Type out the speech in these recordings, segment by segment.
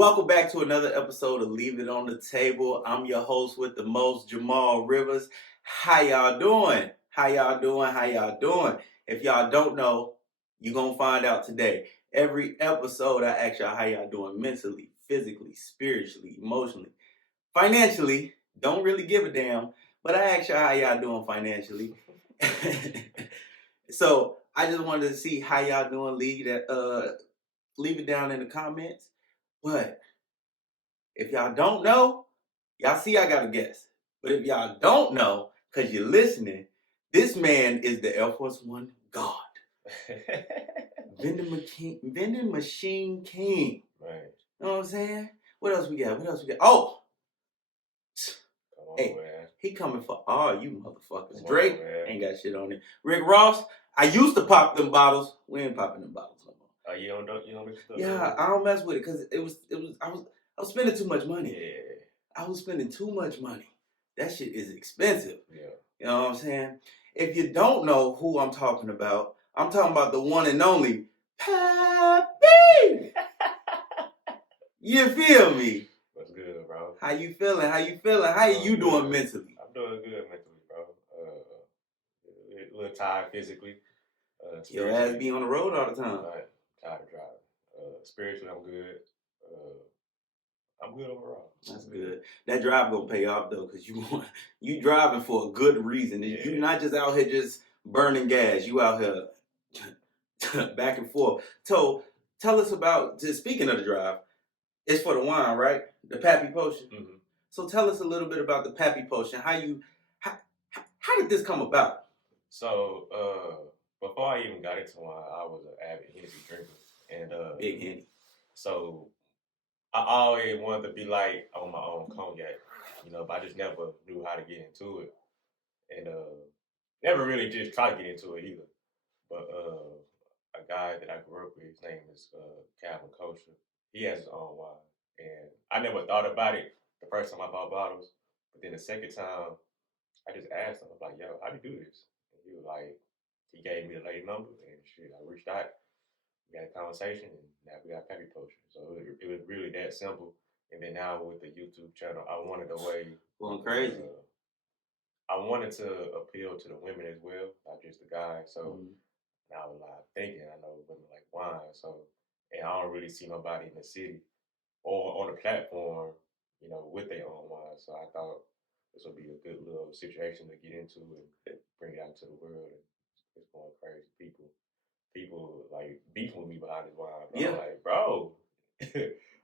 Welcome back to another episode of Leave It on the Table. I'm your host with the most, Jamal Rivers. How y'all doing? How y'all doing? How y'all doing? If y'all don't know, you're going to find out today. Every episode, I ask y'all how y'all doing mentally, physically, spiritually, emotionally, financially. Don't really give a damn, but I ask y'all how y'all doing financially. So I just wanted to see how y'all doing. Leave it down in the comments. But if y'all don't know, y'all see I got a guess. But if y'all don't know, because you're listening, this man is the Air Force One God. Vending Machine King. Right. You know what I'm saying? What else we got? Oh! Come on, Hey, man. he coming for all you motherfuckers. Come Drake on, ain't got shit on it. Rick Ross, I used to pop them bottles. We ain't popping them bottles no more. Oh, you don't mix it up? Yeah, I don't mess with it because I was spending too much money. Yeah. I was spending too much money. That shit is expensive. Yeah. You know what I'm saying? If you don't know who I'm talking about the one and only Pappy. You feel me? What's good, bro? How you feeling? How you doing mentally? I'm doing good mentally, bro. A little tired physically. Your ass be on the road all the time. Right. Tired of driving. Spiritually, I'm good. I'm good overall. That's good. That drive gonna pay off though, cause you driving for a good reason. Yeah. You not just out here just burning gas. You out here back and forth. So tell us about. Speaking of the drive, it's for the wine, right? The Pappy Potion. Mm-hmm. So tell us a little bit about the Pappy Potion. How did this come about? So before I even got into wine, I was an avid Hennessy drinker, and Big Henny. So I always wanted to be like on my own cognac, but I just never knew how to get into it. And never really just tried to get into it either. But a guy that I grew up with, his name is Calvin Kosher. He has his own wine. And I never thought about it the first time I bought bottles. But then the second time, I just asked him, I was like, yo, how do you do this? And he was like, he gave me the lady number and shit. I reached out, we had a conversation, and now we got Pappy Potion. So it was really that simple. And then now with the YouTube channel, I wanted a way. Going crazy. I wanted to appeal to the women as well, not just the guys. So now I was like thinking, I know women like wine. So, and I don't really see nobody in the city or on the platform, with their own wine. So I thought this would be a good little situation to get into and bring it out to the world. And it's going crazy. People like beefing with me behind this wine. Bro. Yeah. I'm like, bro,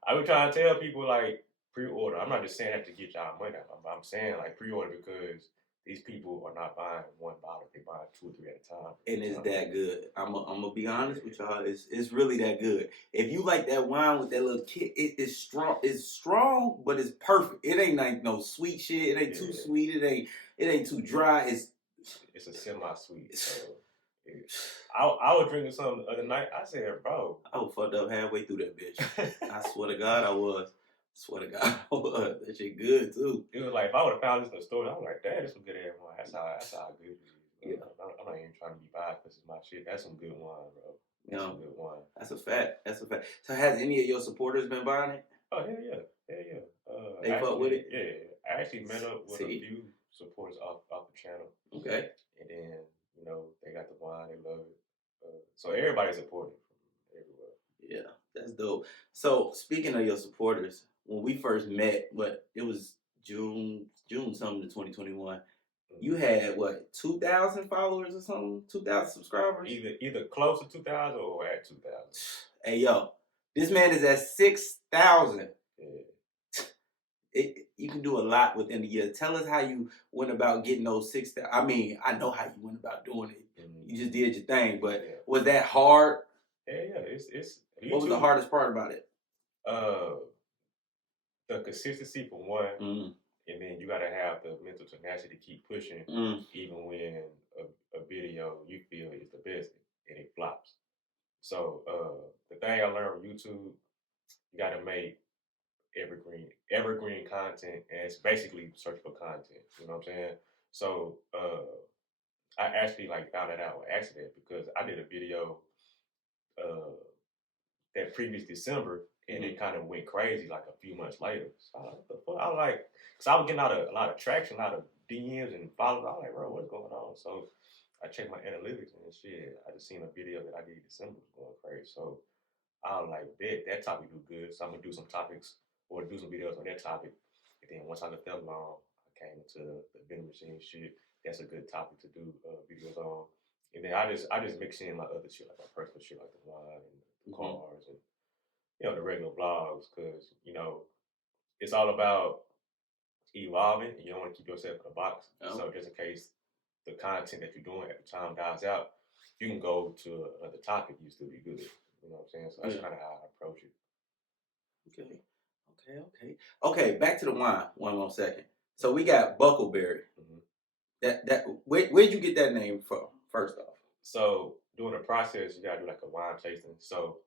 I was trying to tell people like pre-order. I'm not just saying that to get y'all money. I'm saying like pre-order because these people are not buying one bottle; they buying 2 or 3 at a time. And it's that good. I'm gonna be honest with y'all. It's really that good. If you like that wine with that little kick, it's strong. It's strong, but it's perfect. It ain't like no sweet shit. It ain't too sweet. It ain't too dry. It's a semi-sweet. So I was drinking something the other night. I said, bro, I was fucked up halfway through that bitch. I swear to God, I was. That shit good too. It was like if I would have found this in the store, I was like, damn, this some good ass wine. That's how good it is. Yeah. I'm not even trying to be biased because it's my shit. That's some good wine, bro. That's some good wine. That's a fact. So has any of your supporters been buying it? Oh, hell yeah. They fuck with it? Yeah. I actually met up with a few supporters off the channel. Okay. And then, they got the wine. They love it. So everybody's supporting from everywhere. Yeah, that's dope. So speaking of your supporters, when we first met, it was June something to 2021. You had 2,000 followers or something? 2,000 subscribers? Either close to 2,000 or at 2,000. Hey yo, this man is at 6,000. Yeah. You can do a lot within a year. Tell us how you went about getting those 6,000. I mean, I know how you went about doing it. Mm-hmm. You just did your thing, but was that hard? Yeah. It's what was the hardest part about it? The consistency for one. Mm-hmm. And then you got to have the mental tenacity to keep pushing, even when a video you feel is the best and it flops. So the thing I learned from YouTube, you got to make evergreen content, and it's basically search for content. You know what I'm saying? So I actually found that out by accident because I did a video that previous December, and it kind of went crazy like a few months later. So I was like, what the fuck? I was like, cause I was getting a lot of traction, a lot of DMs and followers. I was like, bro, what's going on? So I checked my analytics and shit. I just seen a video that I did December was going crazy. So I was like, bet that topic do good. So I'm gonna do some topics or do some videos on that topic. And then once I left that alone, I came into the vending machine shit. That's a good topic to do videos on. And then I just mix in my other shit, like my personal shit, like the wine and the cars and the regular vlogs, because it's all about evolving. And you don't want to keep yourself in a box. Oh. So just in case the content that you're doing at the time dies out, you can go to another topic. You still be good. You know what I'm saying? So that's kind of how I approach it. Okay. Back to the wine. One more second. So we got Buckleberry. Where'd you get that name from? First off. So during the process, you gotta do like a wine tasting. So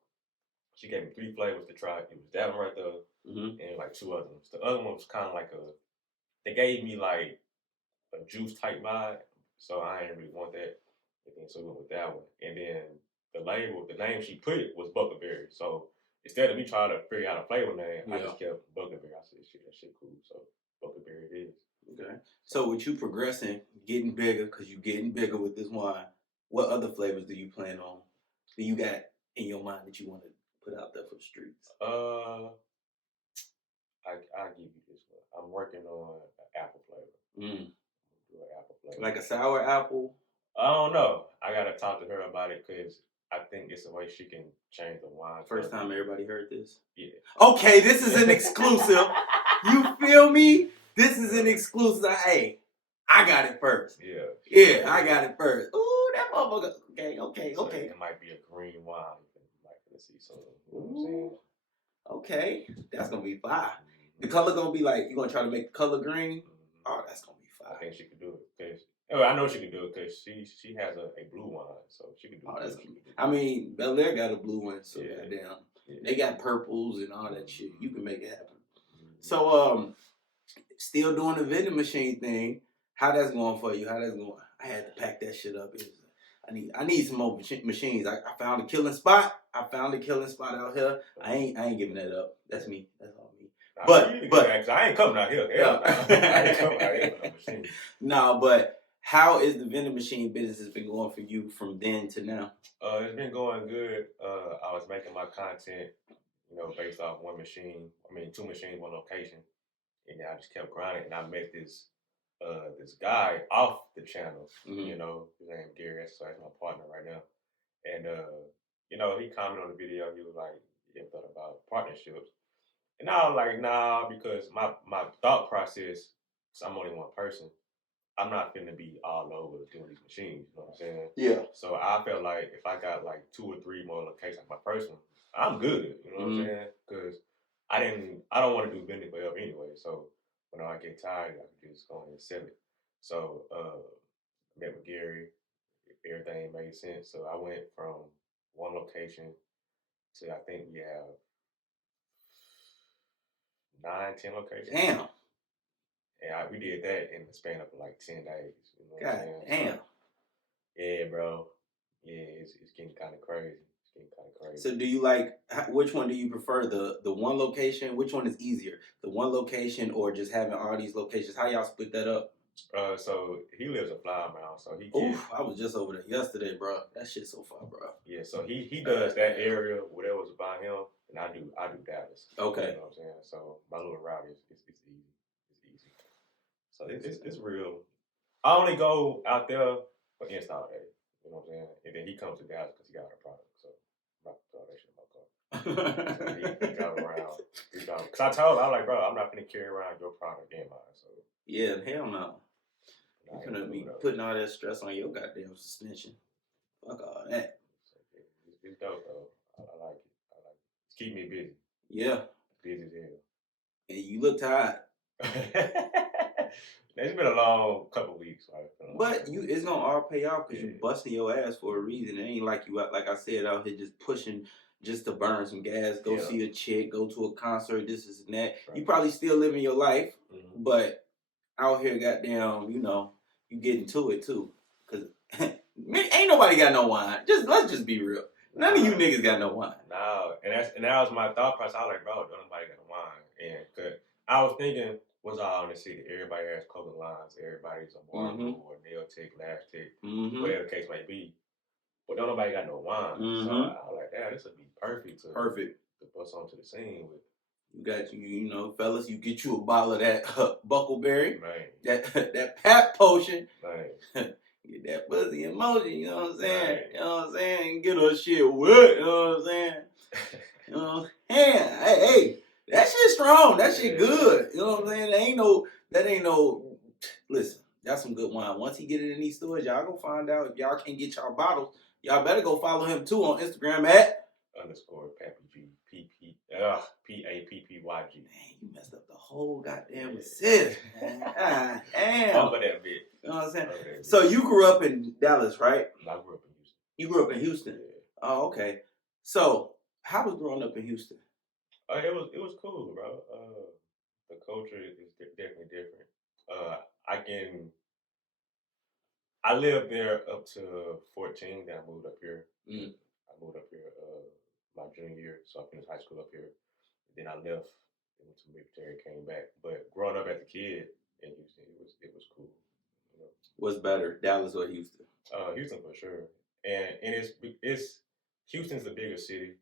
she gave me 3 flavors to try. It was that one right there, and like 2 other ones. The other one was kind of like they gave me like a juice type vibe, so I didn't really want that. And then so we went with that one. And then the name she put it was Buckleberry. So instead of me trying to figure out a flavor name, I just kept Buckleberry. I said, that shit cool. So Buckleberry it is. Okay. So with you progressing, getting bigger, because you're getting bigger with this wine, what other flavors do you plan on? Do you got in your mind that you want to put out there for the streets? I'll give you this one. I'm working on an apple flavor. Do an apple flavor. Like a sour apple? I don't know. I gotta talk to her about it because I think it's a way she can change the wine. First time everybody heard this? Yeah. Okay, this is an exclusive. You feel me? This is an exclusive. Hey, I got it first. Yeah, I got it first. Ooh, that motherfucker. Okay. So it might be a green wine. Let's see something. You know what I'm saying? Okay, that's gonna be fire. The color gonna be like, you gonna try to make the color green? Oh, that's gonna be fire. I think she could do it. I know she can do it because she has a blue wine, so she can do it. That's cool. I mean, Bel Air got a blue one, so goddamn. They got purples and all that shit. You can make it happen. So, still doing the vending machine thing. How that's going for you? How that's going? I had to pack that shit up. I need some more machines. I found a killing spot. out here. I ain't giving that up. That's me. That's all me. But I ain't coming out here. Hell no. I ain't coming out here with no machine. No, but how is the vending machine business been going for you from then to now? It's been going good. I was making my content, based off 2 machines, 1 location, and I just kept grinding. And I met this guy off the channel. His name Gary. So that's my partner right now. And he commented on the video. He was like, "You ever thought about partnerships?" And I was like, nah, because my thought process, because I'm only one person, I'm not finna be all over doing these machines. You know what I'm saying? Yeah. So I felt like if I got like 2 or 3 more locations like my first one, I'm good. You know what I'm saying? Because I don't want to do vending forever anyway. So when I get tired, I can just go and sell it. So met with Gary. Everything made sense. So I went from 1 location to, I think we have 9, 10 locations. Damn. And we did that in the span of like 10 days. You know God damn. So, yeah, bro. Yeah, it's getting kind of crazy. So do you which one do you prefer? The 1 location? Which one is easier? The 1 location or just having all these locations? How y'all split that up? So he lives in Flower Mound, so he can. I was just over there yesterday, bro. That shit's so far, bro. Yeah, so he does that area, whatever's by him, and I do Dallas. Okay. You know what I'm saying? So my little route is easy. It's easy. So it's real. I only go out there for install day. You know what I'm saying? And then he comes to Dallas because he got a product. So I'm about to throw that shit in my car. So he drive around. Because I told him, I'm like, bro, I'm not going to carry around your product and mine. So yeah, hell no. You're going to be putting all that stress on your goddamn suspension. Fuck all that. It's dope, though. I like it. It's keeping me busy. Yeah. Busy as hell. And you look tired. It's been a long couple weeks. But it's going to all pay off because you're busting your ass for a reason. It ain't like you, like I said, out here just pushing just to burn some gas, go see a chick, go to a concert, this and that. Right. You probably still living your life, but out here, goddamn, you getting to it too. Because ain't nobody got no wine. Let's just be real. None of you niggas got no wine. No, and that was my thought process. I was like, bro, don't nobody got a wine. And cause I was thinking, what's all in the city? Everybody has clothing lines. Everybody's a barber or nail tech, lash tech, whatever the case may be. But don't nobody got no wine. So I was like, damn, this would be perfect to bust onto the scene with. You got you know, fellas, you get you a bottle of that Buckleberry, right. that pap potion, right. Get that pussy in motion, you know what I'm saying? Right. You know what I'm saying? And get her shit wet, you know what I'm saying? You know what I'm saying? Hey, that shit strong, that shit good, you know what I'm saying? That ain't no, listen, that's some good wine. Once he get it in these stores, y'all gonna find out if y'all can't get y'all bottles. Y'all better go follow him too on Instagram at _PappyG PAPPYG. Dang, you messed up the whole goddamn city, man. God damn. Over that bit. You know what I'm saying? Okay, so you grew up in Dallas, right? I grew up in Houston. You grew up in Houston? Yeah. Oh, okay. So how was growing up in Houston? It was cool, bro. The culture is definitely different. I lived there up to 14. Then I moved up here. I moved up here my junior year, so I finished high school up here. Then I left, went to military, came back. But growing up as a kid in Houston, it was cool. You know? What's better, Dallas or Houston? Houston for sure, and it's Houston's the bigger city.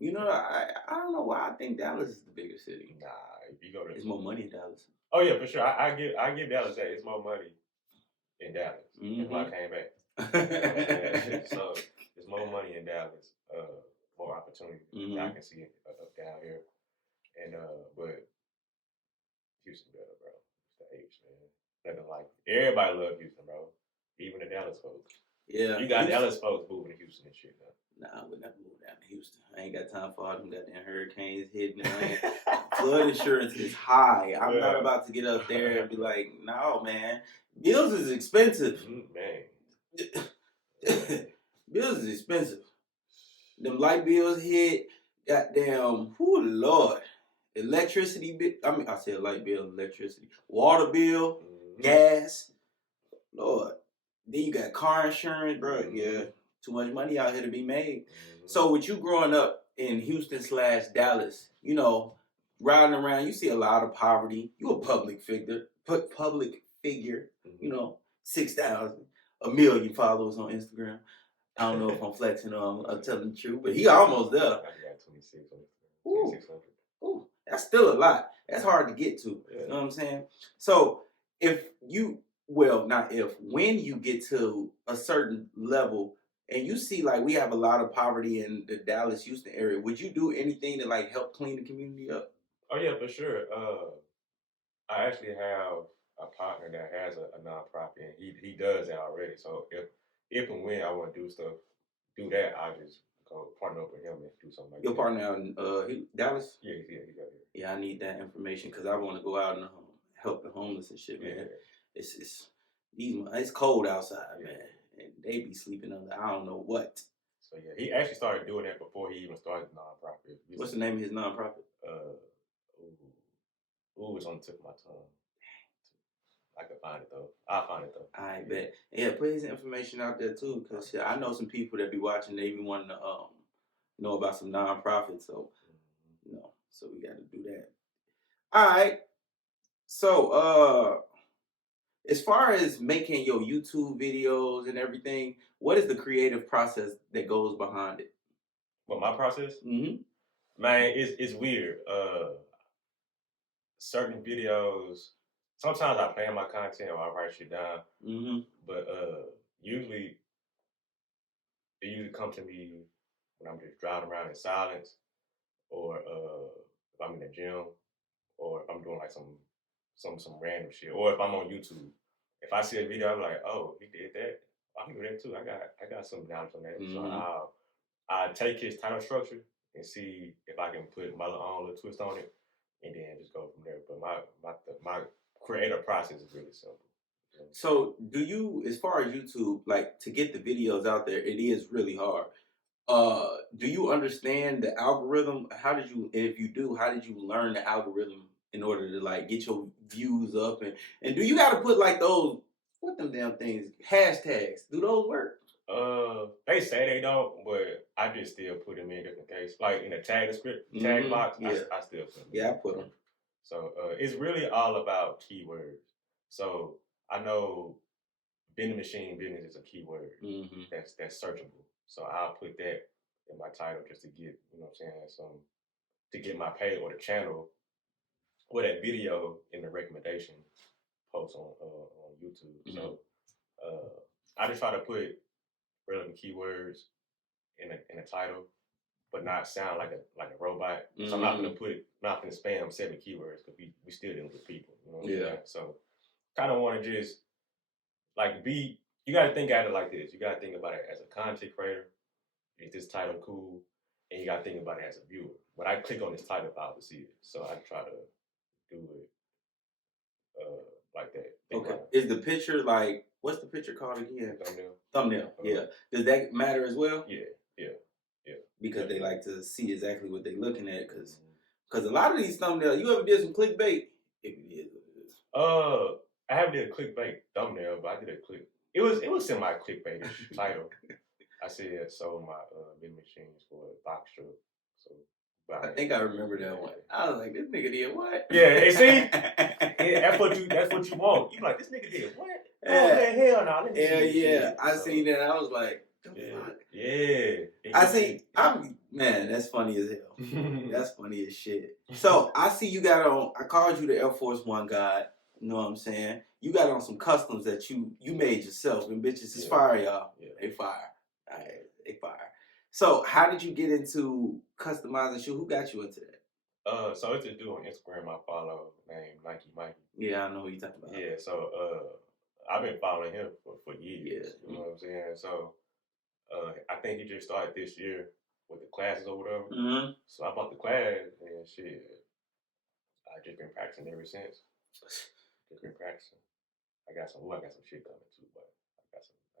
You know, I don't know why I think Dallas is the bigger city. Nah, if you go to, there's more money in Dallas. Oh yeah, for sure. I give Dallas that. It's more money in Dallas. That's why I came back. So there's more money in Dallas, more opportunity I can see up down here, and but Houston better, bro. It's the H, man. Nothing like everybody love Houston, bro. Even the Dallas folks. Yeah, you got Dallas folks moving to Houston and shit now. Nah, I would never move down to Houston. I ain't got time for all them goddamn hurricanes hitting. Flood insurance is high. I'm not about to get up there and be like, no, man. Bills is expensive. Man. Bills is expensive. Them light bills hit. Goddamn, whoo, Lord. Electricity bill. I said light bill, electricity. Water bill, gas. Lord. Then you got car insurance, bro. Yeah. Too much money out here to be made. So with you growing up in Houston / Dallas, you know, riding around, you see a lot of poverty. You a public figure, you know, 6,000, 1 million followers on Instagram. I don't know if I'm flexing or I'm telling the truth, but he almost there. I got 2600. Ooh, that's still a lot. That's hard to get to. Yeah. You know what I'm saying? So when you get to a certain level and you see like we have a lot of poverty in the Dallas, Houston area, would you do anything to like help clean the community up? Oh yeah, for sure. I actually have a partner that has a nonprofit, and he does that already. So if and when I want to do that, I just go partner up with him and do something like that. Your partner out in Dallas? Yeah, he's out here. Yeah, I need that information because I want to go out and help the homeless and shit, man. Yeah. It's cold outside, man, and they be sleeping under I don't know what. So yeah, he actually started doing that before he even started the nonprofit. What's the name of his nonprofit? It's on the tip of my tongue. I can find it though. I'll find it though. I bet. Yeah, put his information out there too, because I know some people that be watching. They even want to know about some nonprofits. So so we got to do that. All right. So as far as making your YouTube videos and everything, what is the creative process that goes behind it? What, my process? Man, it's weird. Certain videos, sometimes I plan my content or I write shit down. But usually comes to me when I'm just driving around in silence, or if I'm in the gym, or if I'm doing like some random shit, or if I'm on YouTube. If I see a video, I'm like, oh, he did that. I can do that too. I got some knowledge on that. So I'll take his title structure and see if I can put my own little twist on it, and then just go from there. But my creative process is really simple. So do you, as far as YouTube, like to get the videos out there, it is really hard. Do you understand the algorithm? If you do, how did you learn the algorithm in order to like get your views up? And do you got to put like those, what them damn things, hashtags? Do those work? They say they don't, but I just still put them in just in case. Like in the tag box, Yeah. I still put them. Yeah, I put them. So it's really all about keywords. So I know vending machine business is a keyword that's searchable. So I'll put that in my title just to get, you know what I'm saying, some to get my page or the channel or that video in the recommendation post on YouTube. So I just try to put relevant keywords in a title, but not sound like a robot. So I'm not gonna spam 7 keywords because we still dealing with people. You know what I'm saying? So kind of want to just like be. You got to think at it like this. You got to think about it as a content creator. Is this title cool? And you got to think about it as a viewer. When I click on this title, I will see it. So I try to do it like that. Okay. Is the picture like, what's the picture called again? Thumbnail. Yeah. Does that matter as well? Yeah. Because they like to see exactly what they're looking at. Because a lot of these thumbnails, you ever did some clickbait? I haven't did a clickbait thumbnail, but I did a click. It was semi clickbaitish title. I said sold my vending machines for a box truck. So I think I remember that one. I was like, this nigga did what? Yeah, see, that's what you want. You like, this nigga did what? Oh man, hell no. Hell yeah. I seen that. I was like, yeah. I see. Man, that's funny as hell. That's funny as shit. So I see you got on. I called you the Air Force One guy. You know what I'm saying? You got on some customs that you made yourself, and bitches is fire, y'all. Yeah. They fire. They fire. So how did you get into customizing shoes? Who got you into that? So it's a dude on Instagram I follow named Nike Mikey. Yeah, I know who you talking about. Yeah, so I've been following him for years. Yeah. You know what I'm saying? So I think he just started this year with the classes or whatever. So I bought the class and shit. I just been practicing ever since. Just been practicing. I got some shit coming too, but I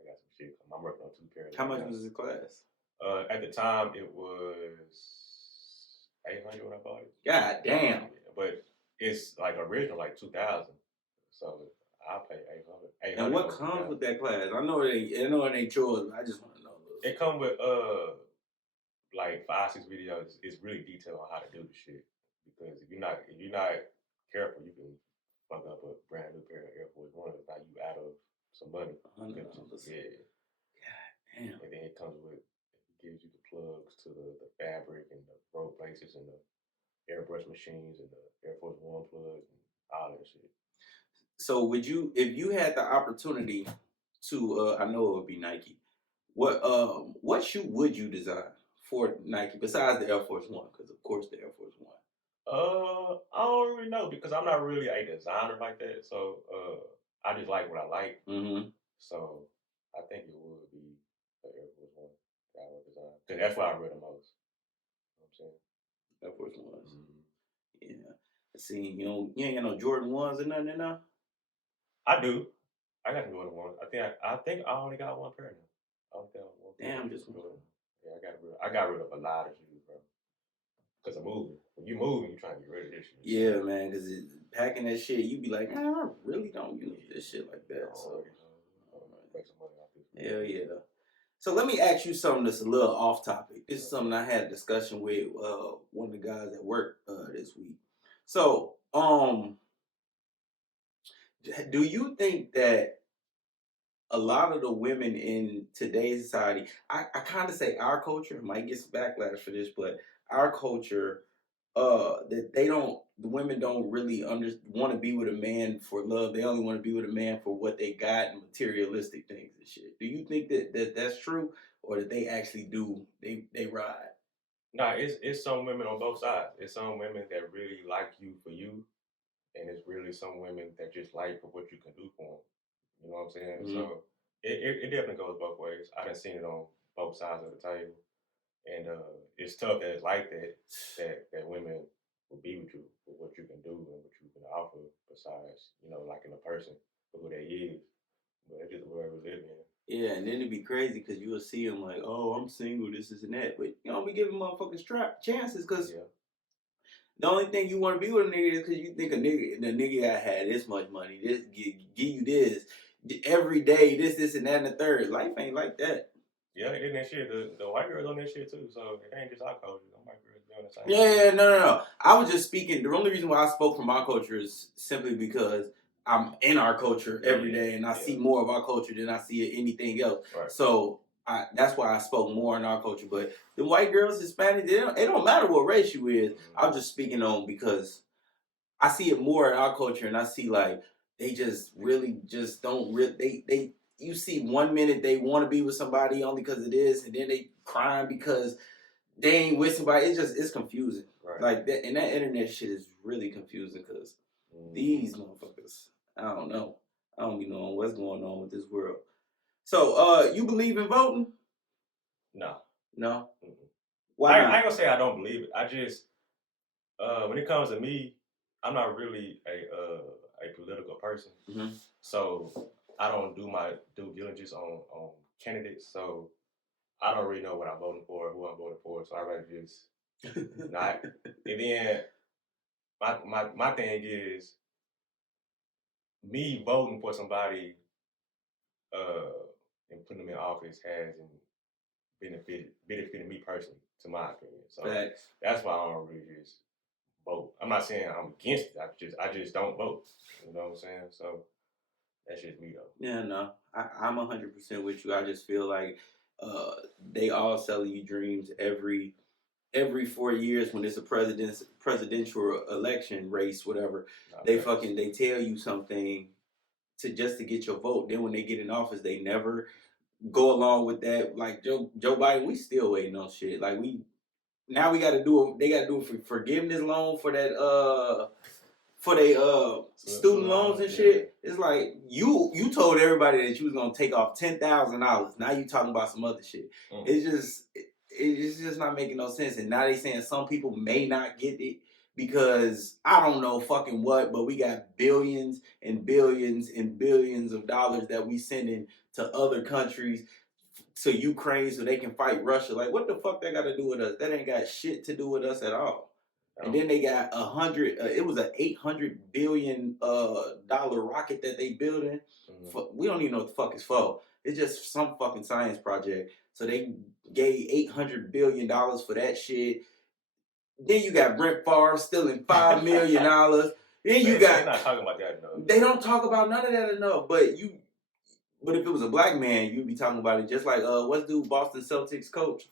got some shit coming. I'm working on 2 pairs. How much was the class? At the time it was $800 when I bought it. God damn. But it's like original, like 2000. So I'll pay $800. And what comes with that class? I know it ain't yours, but I just want to know. It come with like 5-6 videos. It's really detailed on how to do the shit. Because if you're not careful, you can fuck up a brand new pair of Air Force One. Now you out of some money. $100. Yeah. God damn. And then it gives you the plugs to the fabric and the rope places and the airbrush machines and the Air Force One plugs and all that shit. So would you, if you had the opportunity to, I know it would be Nike. What shoe would you design for Nike besides the Air Force One? Because of course the Air Force One. I don't really know because I'm not really a designer like that. So I just like what I like. So I think it would be the Air Force One that I would design because that's what I read the most. You know what I'm saying? Air Force Ones. Yeah. See, you ain't got no Jordan 1s or nothing now? I do. I got Jordan 1s. I think I only got 1 pair now. Damn, just one. Yeah, I got rid of a lot of shoes, bro. Because I'm moving. When you moving, you trying to get rid of this shit. Yeah, man, because packing that shit, you be like, man, I really don't use this shit like that. So, make some money off this. Hell yeah. So let me ask you something that's a little off topic. This is something I had a discussion with one of the guys at work this week. So, do you think that a lot of the women in today's society, I kind of say our culture, might get some backlash for this, but our culture, that the women don't really want to be with a man for love. They only want to be with a man for what they got and materialistic things and shit. Do you think that's true, or that they actually do, they ride? Nah, it's some women on both sides. It's some women that really like you for you, and it's really some women that just like for what you can do for them. You know what I'm saying? So it definitely goes both ways. I done seen it on both sides of the table, and it's tough that it's like that women will be with you for what you can do and what you can offer besides, liking a person for who they is. But it's just the world we live in. Yeah, and then it'd be crazy because you will see them like, oh, I'm single, this and that. But you don't be giving motherfuckers chances because the only thing you want to be with a nigga is because you think the nigga that had this much money, this give you this every day, this and that and the third. Life ain't like that. Yeah, and that shit, the white girls on that shit too. So it ain't just our culture. The white girls be on the same. Yeah, no. I was just speaking. The only reason why I spoke from our culture is simply because I'm in our culture every day, and I see more of our culture than I see anything else. Right. So that's why I spoke more in our culture. But the white girls, Hispanic, it don't matter what race you is. I was just speaking on because I see it more in our culture, and I see like they just really just don't they. You see, 1 minute they want to be with somebody only because it is, and then they crying because they ain't with somebody. It's confusing. Right. Like that, and that internet shit is really confusing because these motherfuckers, I don't know. I don't be knowing what's going on with this world. So, you believe in voting? No. No. Mm-mm. Why not? I ain't gonna say I don't believe it. I just when it comes to me, I'm not really a political person. Mm-hmm. So I don't do my due diligence on candidates. So I don't really know what I'm voting for, who I'm voting for. So I rather just not. And then my thing is me voting for somebody and putting them in office hasn't benefited me personally, to my opinion. So that's why I don't really just vote. I'm not saying I'm against it. I just don't vote. You know what I'm saying? So that's just me though. Yeah, no, I'm 100% with you. I just feel like they all selling you dreams every 4 years when it's a presidential election race, whatever. They tell you something to get your vote. Then when they get in office, they never go along with that. Like Joe Biden, we still waiting on shit. Like they got to do a forgiveness loan for that for they student loans and shit. It's like you told everybody that you was gonna take off $10,000. Now you talking about some other shit. It's just not making no sense. And now they saying some people may not get it because I don't know fucking what, but we got billions and billions and billions of dollars that we sending to other countries, to Ukraine, so they can fight Russia. Like, what the fuck that got to do with us? That ain't got shit to do with us at all. And then they got it was an $800 billion dollar rocket that they building. We don't even know what the fuck it's for. It's just some fucking science project. So they gave $800 billion for that shit. Then you got Brent Favre stealing $5 million. Then you got. They're not talking about that enough. They don't talk about none of that enough. But if it was a black man, you'd be talking about it. Just like what's dude Boston Celtics coach?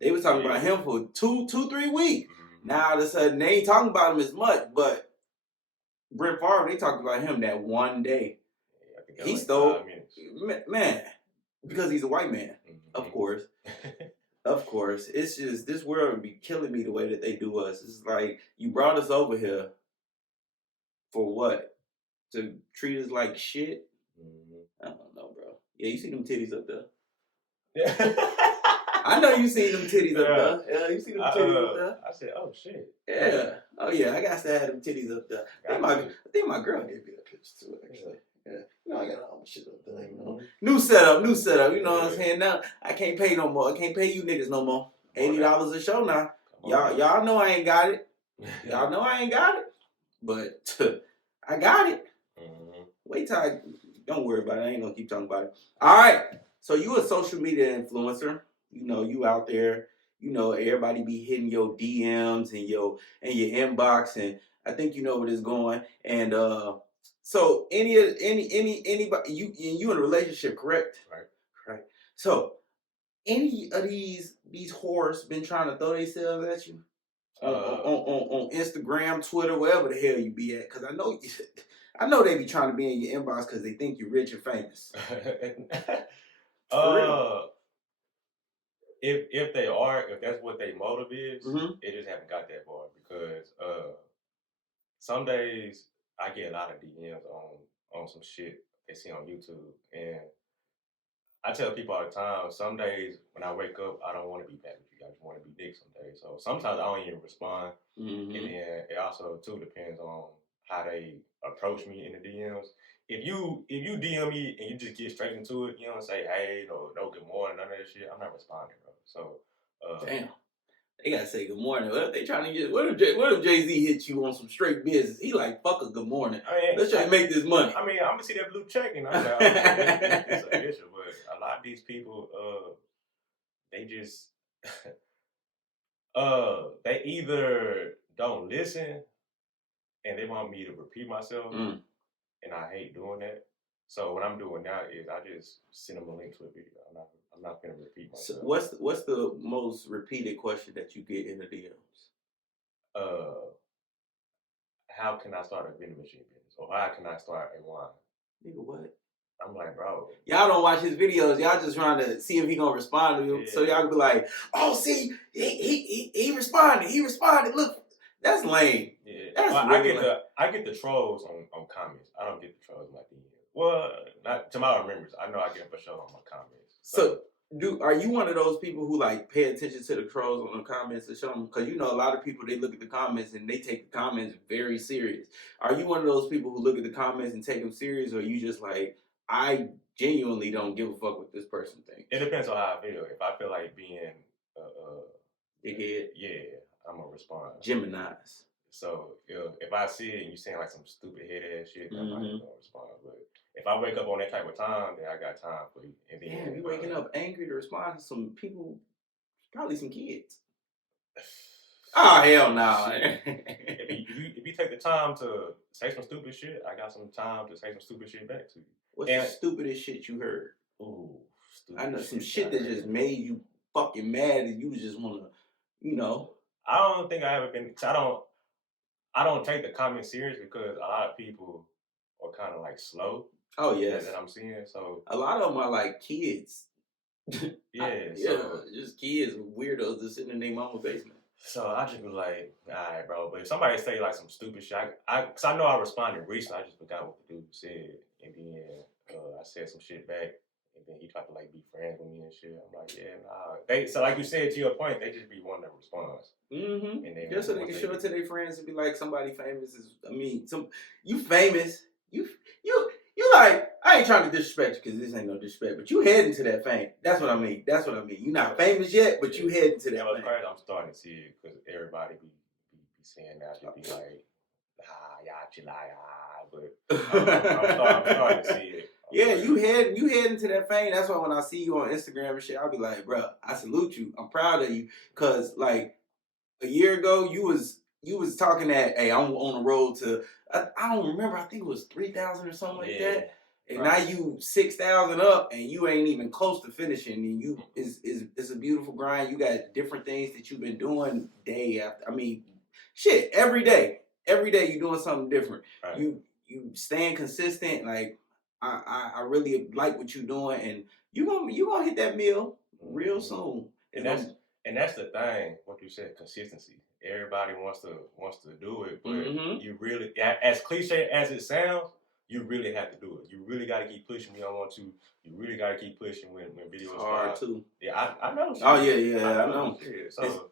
They was talking about him for 3 weeks. Now all of a sudden they ain't talking about him as much, but Brent Favre, they talked about him that one day. He stole, man, because he's a white man, of course. Of course. It's just, this world would be killing me the way that they do us. It's like, you brought us over here for what? To treat us like shit? I don't know, bro. Yeah, you see them titties up there. I know you seen them titties up there. Yeah, you see them titties up there. I said, oh shit. Yeah. Oh yeah, I got to have them titties up there. I think my girl gave me a picture too, actually. Yeah. You know, I got all my shit up there, you know. New setup, you know what I'm saying? Now I can't pay no more. I can't pay you niggas no more. $80 a show now. Y'all know I ain't got it. Y'all know I ain't got it. But I got it. Wait till don't worry about it. I ain't gonna keep talking about it. All right. So you a social media influencer. You know, you out there, you know, everybody be hitting your DMs and your inbox, and I think you know where it's going. And so anybody, you in a relationship, correct? Right. So any of these whores been trying to throw themselves at you on Instagram, Twitter, wherever the hell you be at? Because I know they be trying to be in your inbox because they think you're rich and famous. For real. If they are, if that's what their motive is, it just haven't got that far, because some days I get a lot of DMs on some shit they see on YouTube, and I tell people all the time, some days when I wake up, I don't want to be back with you. I just want to be dick some days. So sometimes I don't even respond. And then it also too depends on how they approach me in the DMs. If you DM me and you just get straight into it, you don't say hey, no good morning, none of that shit, I'm not responding, bro. So damn. They gotta say good morning. What if they trying to get? What if Jay-Z hits you on some straight business? He like, fuck a good morning. Let's try to make this money. I mean, I'm gonna see that blue check and I'm like, it's official. But a lot of these people, they just they either don't listen and they want me to repeat myself, and I hate doing that. So what I'm doing now is I just send them a link to a video. I'm not gonna repeat So myself. what's the most repeated question that you get in the DMs? Uh, how can I start a vending machine business, or how can I start a wine? Nigga, what? I'm like, bro. Y'all don't watch his videos. Y'all just trying to see if he gonna respond to you. Yeah. So y'all can be like, "Oh, see, he responded. He responded. Look, that's lame. Yeah, that's well, really lame." I get the trolls on comments. I don't get the trolls in my DM. Well, not to my remembrance. I know I get them for sure on my comments. So are you one of those people who like pay attention to the trolls on the comments and show them? Because you know a lot of people, they look at the comments and they take the comments very serious. Are you one of those people who look at the comments and take them serious, or you just like, I genuinely don't give a fuck what this person thinks? It depends on how I feel. If I feel like being dickhead, yeah, I'm gonna respond. Gemini's. So if I see it and you saying like some stupid head ass shit, then I'm not gonna respond. But if I wake up on that type of time, then I got time for you. And then damn, you waking up angry to respond to some people, probably some kids. Oh hell no! if you take the time to say some stupid shit, I got some time to say some stupid shit back to you. What's the stupidest shit you heard? Ooh, I know some shit that just made you fucking mad and you just wanna, you know. I don't think I ever been. I don't take the comments serious because a lot of people are kind of like slow. Oh yes, that I'm seeing. So a lot of them are like kids. Yeah, just kids, weirdos that sitting in their mama's basement. So I just be like, all right, bro. But if somebody say like some stupid shit, cause I know I responded recently. I just forgot what the dude said, and then I said some shit back, and then he tried to like be friends with me and shit. I'm like, yeah, nah. So like you said, to your point, they just be one that responds. Mm-hmm. And then just so they can show it to their friends and be like, somebody famous is. I mean, you famous. You like. I ain't trying to disrespect you because this ain't no disrespect, but you heading to that fame. That's what I mean. That's what I mean. You're not famous yet, but you heading to that. Crazy. I'm starting to see it because everybody be saying that. Just be like, y'all chill out, but I'm starting to see it. Yeah, you heading to that fame. That's why when I see you on Instagram and shit, I'll be like, bro, I salute you. I'm proud of you. Cause like a year ago, you was talking that, hey, I'm on the road to, I don't remember, I think it was 3,000 or something like that. And now you 6,000 up and you ain't even close to finishing. And it's a beautiful grind. You got different things that you've been doing day after. I mean, shit, every day. Every day you're doing something different. Right. You staying consistent. Like I really like what you're doing, and you gonna hit that meal real soon. And that's the thing. What you said, consistency. Everybody wants to do it, but you really, as cliche as it sounds, you really have to do it. You really got to keep pushing me on one, two. You really got to keep pushing when videos hard too. Yeah, I know. Oh yeah, I know. So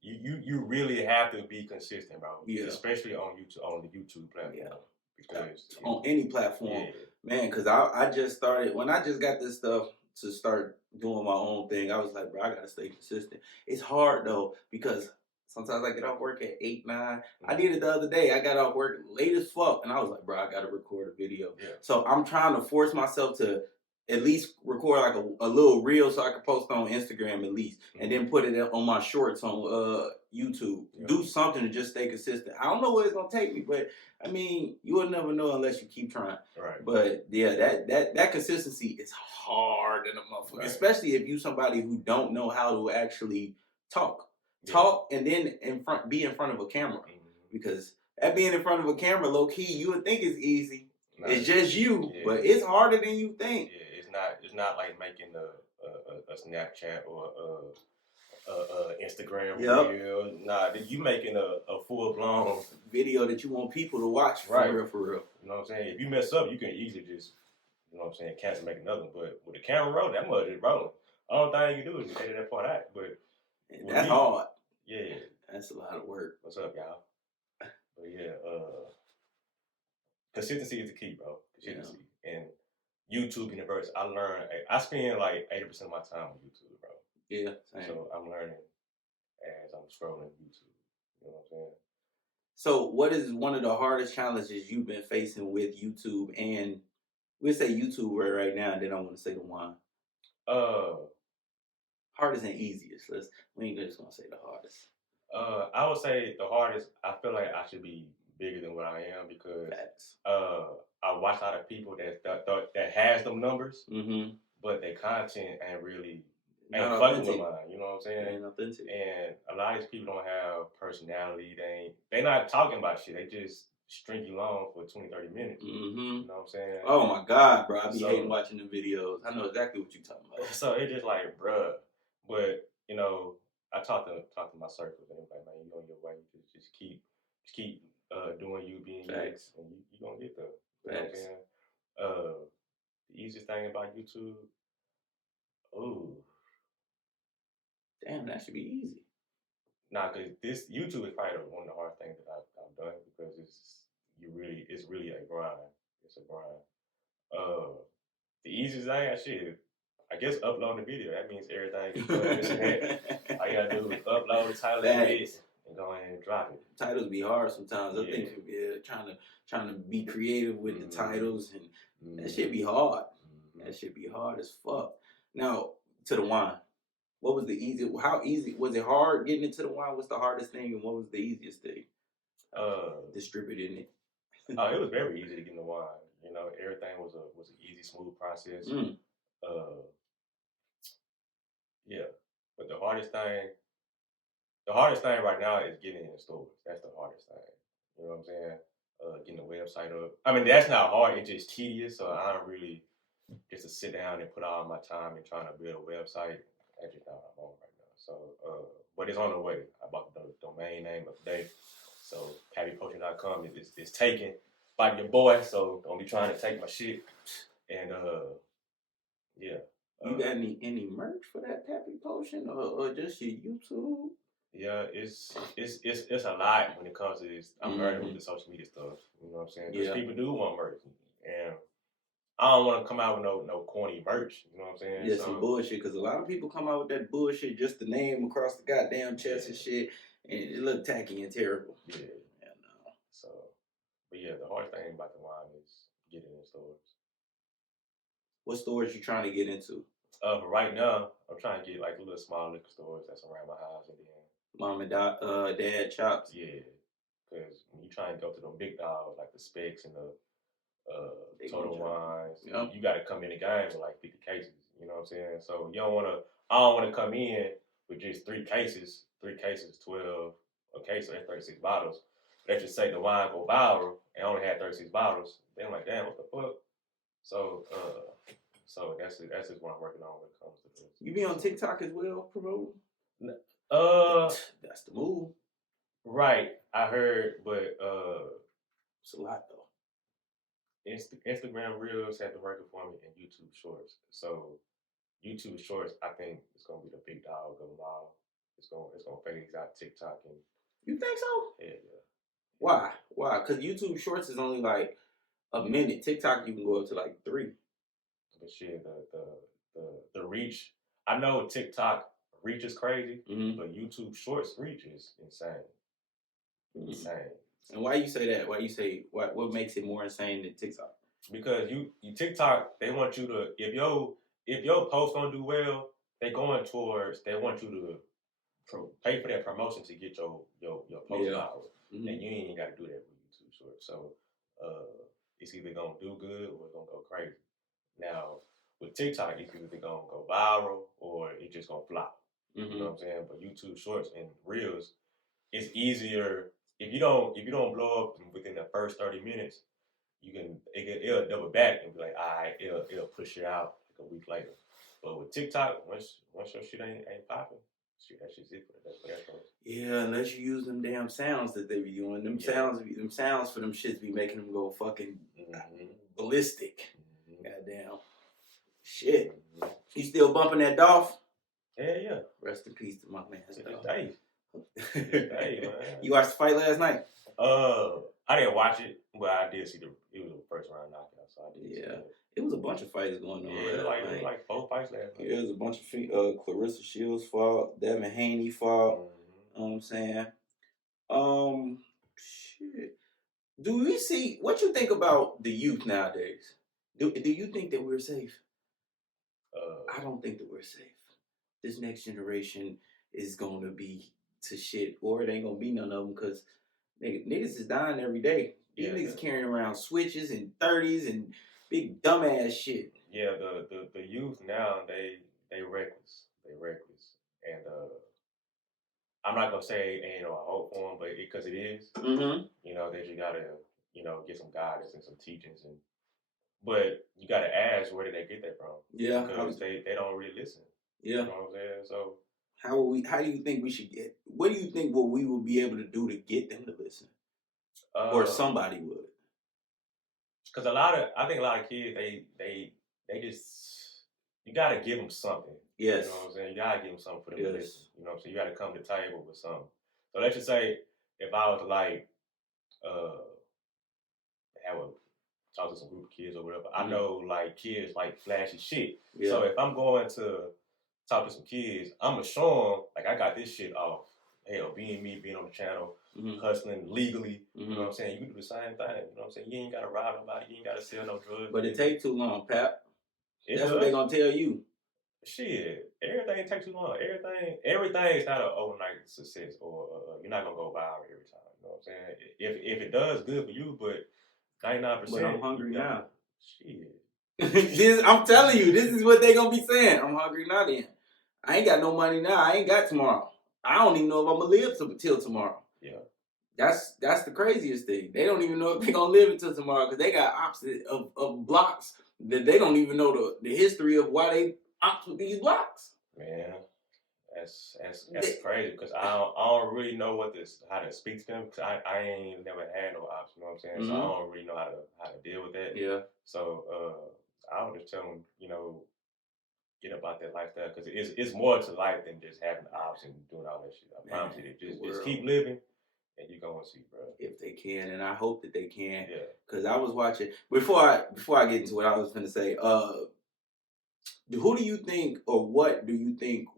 you really have to be consistent, bro. Yeah. Especially on the YouTube platform. Yeah. Because on any platform, man. Because I just started when I just got this stuff to start doing my own thing. I was like, bro, I gotta stay consistent. It's hard though because sometimes I get off work at 8, 9. Mm-hmm. I did it the other day. I got off work late as fuck, and I was like, bro, I gotta record a video. Yeah. So I'm trying to force myself to at least record like a little reel so I can post on Instagram at least, and then put it on my shorts on YouTube. Yeah. Do something to just stay consistent. I don't know where it's gonna take me, but I mean, you will never know unless you keep trying. Right. But yeah, that consistency is hard in a motherfucker, right. Especially if you somebody who don't know how to actually talk, and then be in front of a camera, because that being in front of a camera, low key, you would think it's easy. It's just you, but it's harder than you think. Yeah, it's not like making a Snapchat or Instagram reel. Nah, you making a full blown video that you want people to watch for real. You know what I'm saying? If you mess up, you can easily just, you know what I'm saying, cancel, make another. But with the camera roll, that mother is rolling. All thing you do is edit that part out. But that's hard. Yeah, that's a lot of work. What's up, y'all? But yeah, consistency is the key, bro. Consistency. And YouTube Universe, I spend like 80% of my time on YouTube, bro. Yeah, same. So I'm learning as I'm scrolling YouTube. You know what I'm saying? So what is one of the hardest challenges you've been facing with YouTube? And we'll say YouTube right now, and then I want to say the wine. Hardest and easiest. We ain't just gonna say the hardest. I would say the hardest. I feel like I should be bigger than what I am because Facts. I watch a lot of people that has them numbers, Mm-hmm. but their content ain't Not fucking with authentic. mine. You know what I'm saying? Ain't authentic. And a lot of these people don't have personality. They not talking about shit. They just string you along for 20, 30 minutes. Mm-hmm. You know what I'm saying? Oh my God, bro! I be hating watching the videos. I know exactly what you're talking about. So it's just like, bruh. But you know, I talk to my circles and everybody, man. You on your way. Just keep doing you, being Facts. you, and you gonna get there. You Facts. know what I'm saying? The easiest thing about YouTube, ooh, damn, that should be easy. nah, cause this YouTube is probably one of the hardest things that I've done because it's really a grind. It's a grind. The easiest thing, shit, I guess upload the video. That means everything is that. All you gotta do is upload the title of it and go ahead and drop it. Titles be hard sometimes. I think trying to be creative with the titles and that shit be hard. That shit be hard as fuck. Now to the wine. What was the easy? How easy was it? Hard getting into the wine? What's the hardest thing, and what was the easiest thing? Distributing it. It was very easy to get in the wine. You know, everything was an easy, smooth process. Yeah, but the hardest thing right now is getting in the stores. That's the hardest thing. You know what I'm saying? Getting the website up. I mean, that's not hard. It's just tedious. So I don't really just to sit down and put all my time in trying to build a website. That's just not what I'm on right now. So, but it's on the way. I bought the domain name of the day. So, pattypotion.com is taken by your boy. So don't be trying to take my shit. And yeah. You got any merch for that Pappy Potion or just your YouTube? Yeah, it's a lot when it comes to this. I'm learning with the social media stuff. You know what I'm saying? Because people do want merch, and I don't want to come out with no corny merch. You know what I'm saying? Yeah, some bullshit. Because a lot of people come out with that bullshit, just the name across the goddamn chest and shit, and it look tacky and terrible. Yeah. So, but yeah, the hard thing about the wine is getting in stores. What stores you trying to get into? For right now, I'm trying to get like little small liquor stores that's around my house, and then mom and dad shops. Yeah, because when you try and go to them big dogs like the Specs and the Total Wines, you got to come in the game with like 50 cases. You know what I'm saying? So I don't want to come in with just 3 cases, 12. Okay, so that's 36 bottles. Let's just say the wine go viral and only had 36 bottles. Then I'm like, damn, what the fuck? So that's just what I'm working on when it comes to this. You be on TikTok as well, promoting? That's the move. Right, I heard, but it's a lot though. Instagram Reels have been working for me, and YouTube Shorts. So YouTube Shorts, I think it's gonna be the big dog of them all. It's gonna phase out TikTok and. You think so? Yeah. Why? Because YouTube Shorts is only like a minute. TikTok you can go up to like 3. But shit, the reach. I know TikTok reach is crazy, but YouTube Shorts reach is insane. Insane. And why you say that? Why you say what makes it more insane than TikTok? Because you TikTok, they want you to if your post gonna do well, they want you to pay for that promotion to get your post viral, and you ain't even got to do that with YouTube Shorts. So it's either gonna do good or it's gonna go crazy. Now with TikTok, it's either gonna go viral or it's just gonna flop. You know what I'm saying? But YouTube Shorts and Reels, it's easier if you don't blow up within the first 30 minutes. It'll double back and be like, all right, it'll push it out like a week later. But with TikTok, once your shit ain't popping, that shit's it for that post. Yeah, unless you use them damn sounds that they be doing. Them sounds for them shits be making them go fucking ballistic. Goddamn. Shit. You still bumping that Dolph? Yeah. Rest in peace to my man. Hey, man. You watched the fight last night? I didn't watch it, but I did see it was a first round knockout, so I did see it. It was a bunch of fights going on. Yeah, like 4 fights last night. Yeah, it was a bunch of Clarissa Shields fought, Devin Haney fought. You know what I'm saying? Shit. Do we see what you think about the youth nowadays? Do you think that we're safe? I don't think that we're safe. this next generation is gonna be to shit, or it ain't gonna be none of them because niggas is dying every day. These niggas carrying around switches and 30s and big dumbass shit. Yeah, the youth now they reckless, and I'm not gonna say ain't no hope for them, but because it is, you know, that you gotta get some guidance and some teachings, and but you gotta ask where did they get that from? Yeah, because they don't really listen. Yeah, you know what I'm saying. So how do you think we should get? What do you think what we will be able to do to get them to listen, or somebody would? Because I think a lot of kids they just you gotta give them something. Yes. You know what I'm saying? You gotta give them something for them to listen. You know what I'm saying? You gotta come to the table with something. So let's just say if I was to like have a talk to some group of kids or whatever, I know like kids like flashy shit. Yeah. So if I'm going to talk to some kids, I'm gonna show them like I got this shit off. Hell, being me, being on the channel, hustling legally. You know what I'm saying? You can do the same thing. You know what I'm saying? You ain't gotta rob nobody. You ain't gotta sell no drugs. But it take too long, Pap. That's what they gonna tell you. Shit, everything takes too long. Everything is not an overnight success, or you're not gonna go viral every time. You know what I'm saying? If it does, good for you, but 99%. But I'm hungry now. Shit. I'm telling you, this is what they gonna be saying. I'm hungry now. Then I ain't got no money now. I ain't got tomorrow. I don't even know if I'm gonna live till tomorrow. Yeah. That's the craziest thing. They don't even know if they gonna live until tomorrow because they got opposite of blocks that they don't even know the history of why they opt with these blocks. Man, that's crazy because I don't really know how to speak to them because I ain't never had no ops. You know what I'm saying? So I don't really know how to deal with that. Yeah. So I would just tell them, get about that lifestyle because it's more to life than just having ops and doing all that shit. I promise you, just keep living. And you're gonna see, bro. If they can, and I hope that they can. Yeah. Because I was watching before I get into what I was gonna say. Who do you think, or what do you think,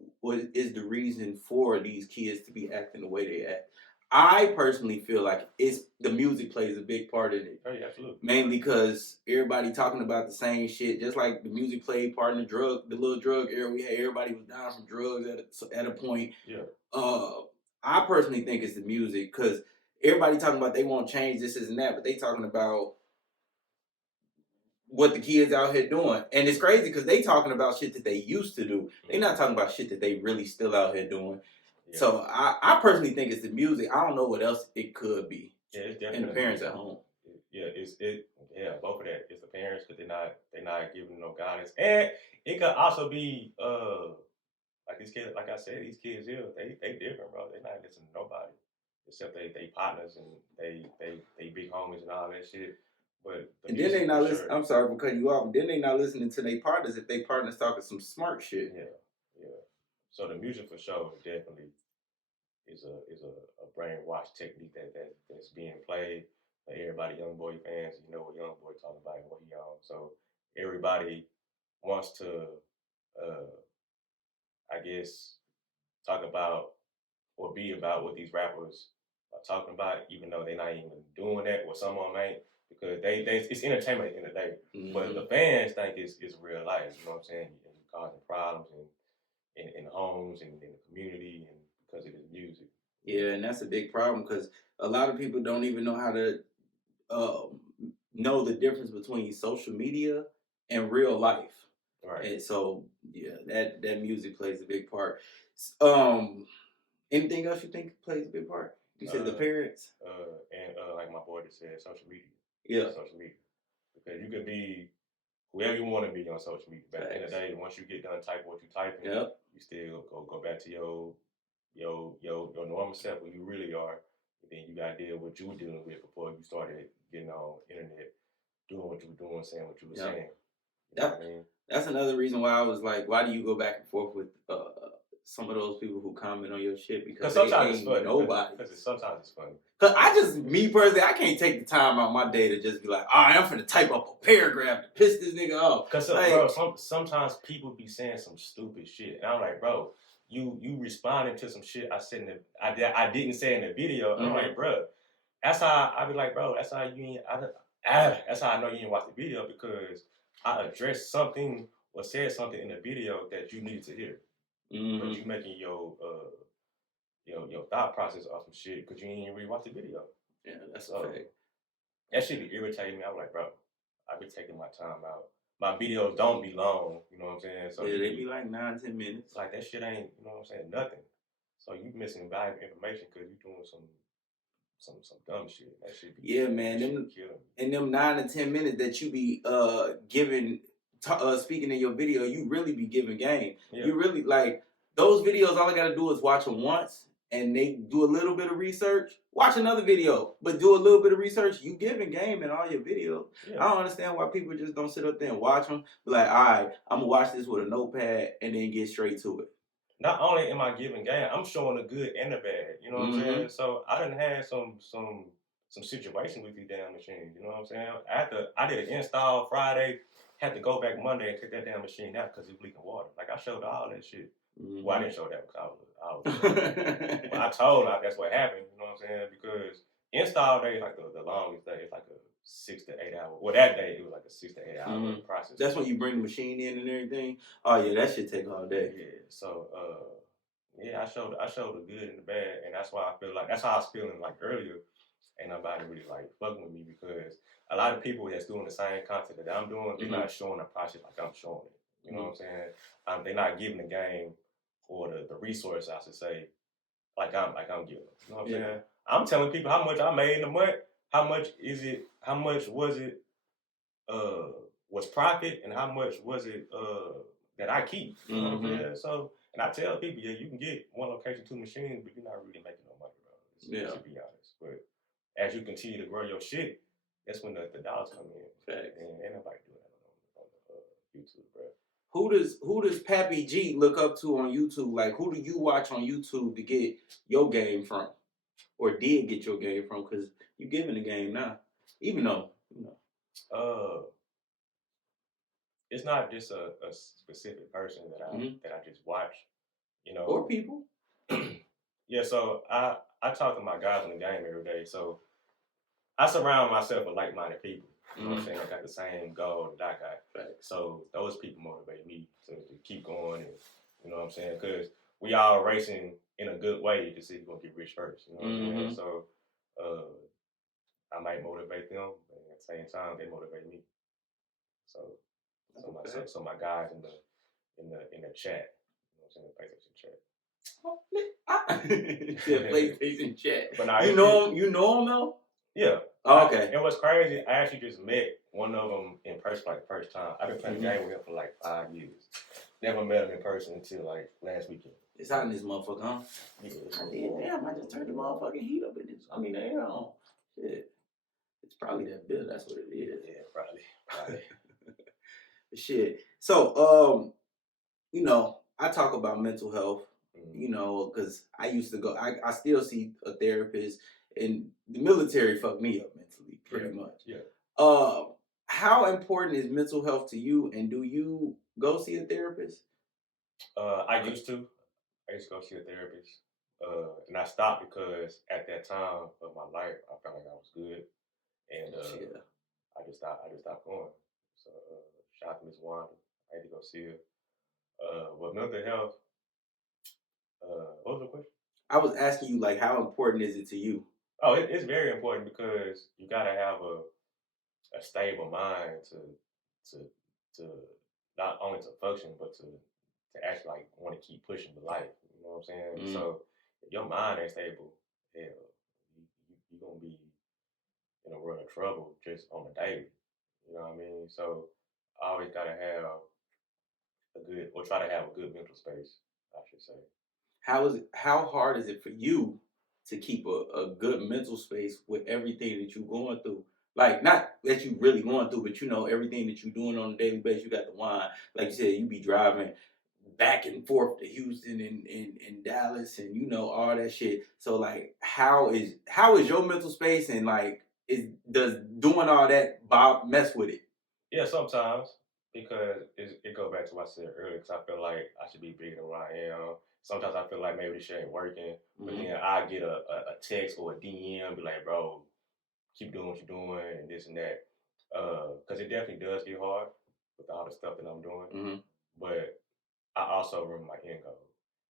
is the reason for these kids to be acting the way they act? I personally feel like it's the music plays a big part in it. Oh yeah, absolutely. Mainly because everybody talking about the same shit, just like the music played part in the little drug era we had. Everybody was down from drugs at a point. Yeah. I personally think it's the music because everybody talking about they won't change this and that, but they talking about what the kids out here doing. And it's crazy because they talking about shit that they used to do. They not talking about shit that they really still out here doing. Yeah. So I personally think it's the music. I don't know what else it could be. Yeah, it's definitely. And the parents at home. Yeah, both of that. It's the parents because they're not giving no guidance. And it could also be like these kids, like I said, these kids here, they different, bro. They not listening to nobody except they partners and they big homies and all that shit. But and then they not listening. I'm sorry for cutting you off. Then they not listening to their partners if they partners talking some smart shit. Yeah. So the music for sure definitely is a brainwash technique that's being played. Like everybody, Young Boy fans, you know what Young Boy talking about and what he on. So everybody wants to, I guess, talk about or be about what these rappers are talking about, even though they're not even doing that, or some of them ain't, because they it's entertainment at the end of the day. Mm-hmm. But the fans think it's real life. You know what I'm saying? And causing problems in homes and in the community, and because of his music. Yeah, and that's a big problem because a lot of people don't even know how to know the difference between social media and real life. Right. And so yeah, that music plays a big part. Anything else you think plays a big part? You said the parents? And like my boy just said, social media. Yeah. Social media. Because you can be whoever you want to be on social media. But at the end of the day, once you get done typing what you typing, you still go back to your normal self, who you really are. And then you got to deal with what you were dealing with before you started getting on internet, doing what you were doing, saying what you were saying. You know what I mean? That's another reason why I was like, why do you go back and forth with some of those people who comment on your shit? Because sometimes it's funny. Nobody. Because sometimes it's funny. Because me personally, I can't take the time out my day to just be like, all right, I'm finna type up a paragraph to piss this nigga off. Because, bro, sometimes people be saying some stupid shit. And I'm like, bro, you responding to some shit I said I didn't say in the video. And I'm like, bro, that's how I be like, bro, that's how that's how I know you didn't watch the video, because I addressed something or said something in the video that you needed to hear. but you making your thought process off some shit because you ain't even really watch the video. Yeah, that's So a fact. that shit be irritating me. I'm like, bro, I be taking my time out. My videos don't be long, you know what I'm saying? So yeah, they be like 9-10 minutes. like that shit ain't, you know what I'm saying, nothing. So you missing valuable information because you doing some dumb shit. That shit be Yeah, man. Them in them 9 to 10 minutes that you be giving, speaking in your video, you really be giving game. Yeah. You really like those videos. All I gotta do is watch them once, and they do a little bit of research. Watch another video, but do a little bit of research. You giving game in all your videos. Yeah. I don't understand why people just don't sit up there and watch them. Be like, all right, I'm gonna watch this with a notepad and then get straight to it. Not only am I giving game, I'm showing the good and the bad. You know what I'm saying? So I done had some situations with these damn machines. You know what I'm saying? After I did an install Friday, had to go back Monday and take that damn machine out because it was leaking water. Like I showed all that shit. Well, I didn't show that because I was but I told her that's what happened. You know what I'm saying? Because install day is like the longest day. It's like a 6 to 8 hour. Well, that day it was like a 6 to 8 hour process. That's when you bring the machine in and everything. Oh yeah, that should take all day. Yeah. So yeah, I showed the good and the bad, and that's why I feel like that's how I was feeling like earlier. Ain't nobody really like fucking with me because a lot of people that's doing the same content that I'm doing, they're not showing the process like I'm showing it. You know what I'm saying? They're not giving the game or the resource, I should say, like I'm giving. You know what I'm saying? I'm telling people how much I made in a month. How much is it? How much was it? Was profit and how much was it that I keep? You know what I'm saying? So, and I tell people, yeah, you can get one location, 2 machines, but you're not really making no money, bro. To be honest. But as you continue to grow your shit, that's when the dollars come in. Facts. And ain't nobody doing that on YouTube, bro. Who does Pappy G look up to on YouTube? Like, who do you watch on YouTube to get your game from, or did get your game from? Because you giving the game now, even though it's not just a specific person that I just watch, you know, or people. Yeah, so I talk to my guys in the game every day. So I surround myself with like-minded people. You know what I'm saying? I got the same goal that I got. Right. So those people motivate me to keep going, and you know what I'm saying? Because we all racing in a good way to see who's gonna get rich first. You know what I'm saying? So I might motivate them, but at the same time they motivate me. So so my guys in the chat, you know what I'm saying, the PlayStation chat. PlayStation chat. But nah, you know him though? Yeah. Oh, okay. And what's crazy, I actually just met one of them in person like the first time. I've been playing the game with him for like 5 years. Never met him in person until like last weekend. It's hot in this motherfucker, huh? Yeah. I did. Damn, I just turned the motherfucking heat up in this. I mean, the air on. Shit. It's probably that bill. That's what it is. Yeah, probably. Shit. So, you know, I talk about mental health, you know, because I used to go, I still see a therapist, and the military fucked me up mentally, pretty much. Yeah. How important is mental health to you, and do you go see a therapist? I used to. I used to go see a therapist. And I stopped because at that time of my life, I felt like I was good. And I just stopped going. So shout out to Miss Wanda. I had to go see her. With mental health, what was the question? I was asking you, like, how important is it to you? Oh, it's very important because you gotta have a stable mind to not only to function but to actually like want to keep pushing the life. You know what I'm saying? So if your mind ain't stable, hell, you gonna be in a world of trouble just on the daily. You know what I mean? So I always gotta have try to have a good mental space, I should say. How hard is it for you to keep a good mental space with everything that you're going through? Like, not that you really going through, but you know, everything that you're doing on a daily basis, you got the wine. Like you said, you be driving back and forth to Houston and Dallas and you know, all that shit. So like how is your mental space, and like does doing all that Bob mess with it? Yeah, sometimes because it goes back to what I said earlier. Because I feel like I should be bigger than what I am. Sometimes I feel like maybe this shit ain't working, but then I get a text or a DM, be like, bro, keep doing what you're doing and this and that. Because it definitely does get hard with all the stuff that I'm doing. But I also remember my end goal.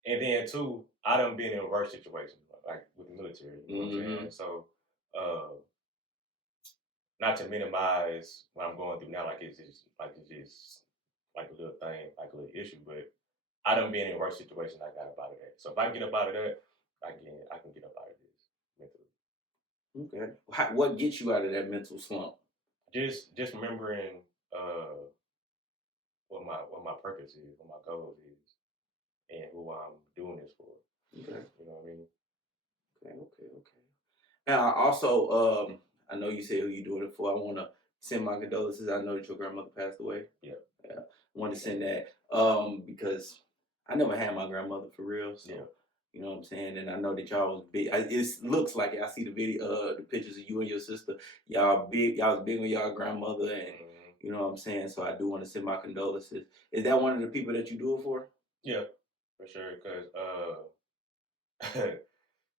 And then two, I done been in worse situations, like with the military. You know what I'm saying? So, not to minimize what I'm going through now, like it's just like like a little thing, like a little issue, but I done been in worse situations. I got up out of that. So if I get up out of that, I can get up out of this mentally. Okay. What gets you out of that mental slump? Just remembering what my purpose is, what my goals is, and who I'm doing this for. Okay. You know what I mean? Okay. Now, also, I know you said who you doing it for. I want to send my condolences. I know that your grandmother passed away. Yeah. I want to send that because I never had my grandmother for real. So, you know what I'm saying? And I know that y'all was big. It looks like it. I see the video, the pictures of you and your sister. Y'all big. Y'all was big on y'all grandmother, and you know what I'm saying. So I do want to send my condolences. Is that one of the people that you do it for? Yeah, for sure. Because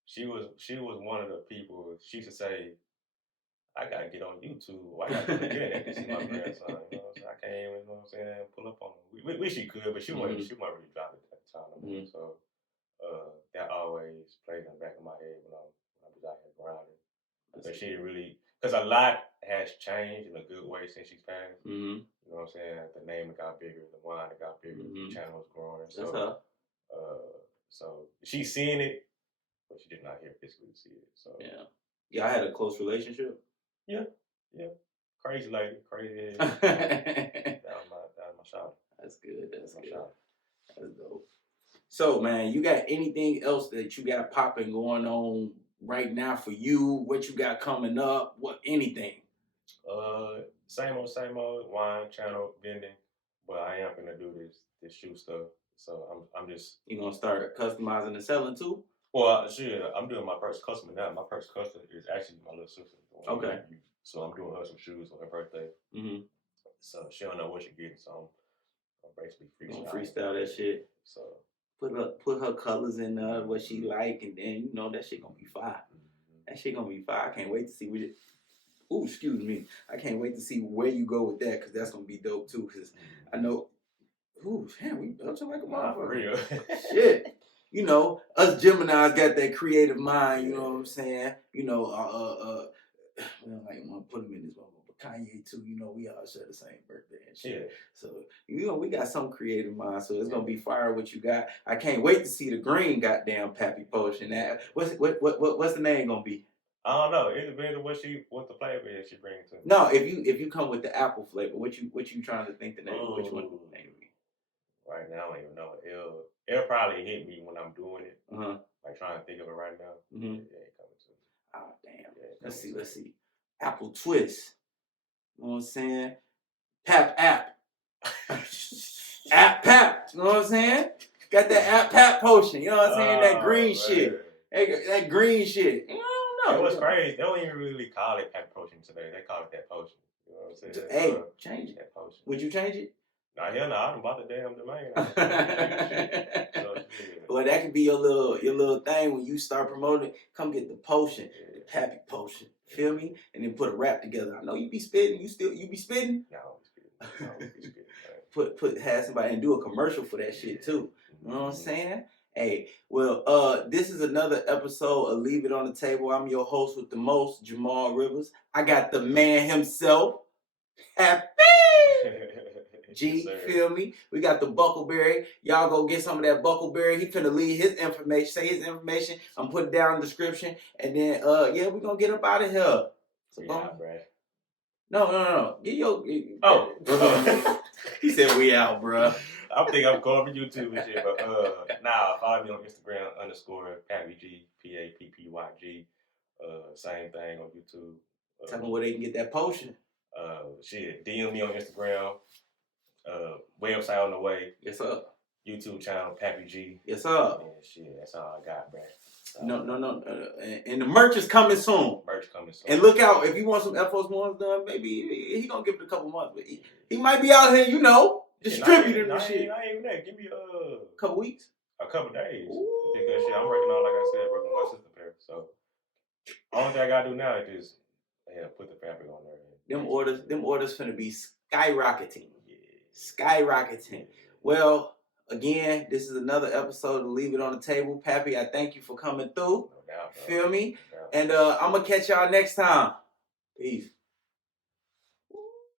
she was one of the people. She used to say, I gotta get on YouTube. I gotta go to the internet to see my grandson. You know what I'm saying? I can't even, you know what I'm saying, pull up on him. We wish she could, but she wasn't really driving at the time. So that always plays in the back of my head when I was out here around her. But she didn't really, because a lot has changed in a good way since she's passed. You know what I'm saying? The name got bigger, the wine got bigger, the channel was growing. So she's seeing it, but she did not hear physically see it. So y'all had a close relationship. Yeah. Crazy lady, crazy. that was my shot. That's good. That's dope. So, man, you got anything else that you got popping going on right now for you? What you got coming up? What anything? Same old wine channel vending, but I am gonna do this shoe stuff. So I'm just. You gonna start customizing and selling too? Well, shit, I'm doing my first customer now. My first customer is actually my little sister. Okay. So I'm doing her some shoes on her birthday. So she don't know what she getting. So I'm basically freestyle that shit. So put her colors in what she like, and then you know that shit gonna be fire. That shit gonna be fire. I can't wait to see what it. Ooh, excuse me. I can't wait to see where you go with that, because that's gonna be dope too. Because I know. Ooh, damn, we belching like a motherfucker. For real. Shit. You know, us Geminis got that creative mind. You know what I'm saying? You know, we don't like want to put him in this moment, but Kanye too. You know, we all share the same birthday and shit. Yeah. So you know, we got some creative mind. So it's gonna be fire what you got. I can't wait to see the green goddamn Pappy Potion. That what's the name gonna be? I don't know. It depends on what the flavor is she brings to me. No, if you come with the apple flavor, what you trying to think the name? Which one the name be? Right now, I don't even know. It'll probably hit me when I'm doing it. Like trying to think of it right now. Yeah, it coming to me. Oh damn. Yeah, let's see. Apple twist. You know what I'm saying? Pap. Pap. You know what I'm saying? Got that Pap potion. You know what I'm saying? That green shit. That green shit. You don't know. It was crazy. They don't even really call it Pap potion today. They call it that potion. You know what I'm saying? Hey, change it. That potion. Would you change it? Nah, hell no. I done bought the damn domain. Well, that could be your little thing when you start promoting. Come get the potion, the Pappy potion. Feel me? And then put a rap together. I know you be spitting. You be spitting? No, I don't be spitting. Have somebody and do a commercial for that shit too. You know what I'm saying? Hey, well, this is another episode of Leave It on the Table. I'm your host with the most, Jamal Rivers. I got the man himself, Happy. G, yes, feel me? We got the Buckleberry. Y'all go get some of that Buckleberry. He finna leave his information. Say his information. I'm putting down in the description. And then, we're gonna get up out of here. So, out, bruh. No. Get your. He said we out, bruh. I think I'm calling for YouTube and shit, but follow me on Instagram _PappyG, PAPPYG. Same thing on YouTube. Tell them where they can get that potion. DM me on Instagram. Website on the way. Yes, sir. YouTube channel, Pappy G. Yes, sir. And shit, that's all I got, bro. No. And the merch is coming soon. And look out, if you want some Air Force Ones done, maybe he gonna give it a couple months. But he might be out here, distributing this shit. Not even that. Give me a couple weeks. A couple days. Ooh. Because shit, I'm working on, like I said, working with my sister pair. So only thing I gotta do now is just put the fabric on there. Them orders finna be skyrocketing. Skyrocketing. Well, Again, this is another episode of Leave It on the Table. Pappy, I thank you for coming through. No doubt, bro. Feel me? No doubt. And I'm going to catch y'all next time. Peace.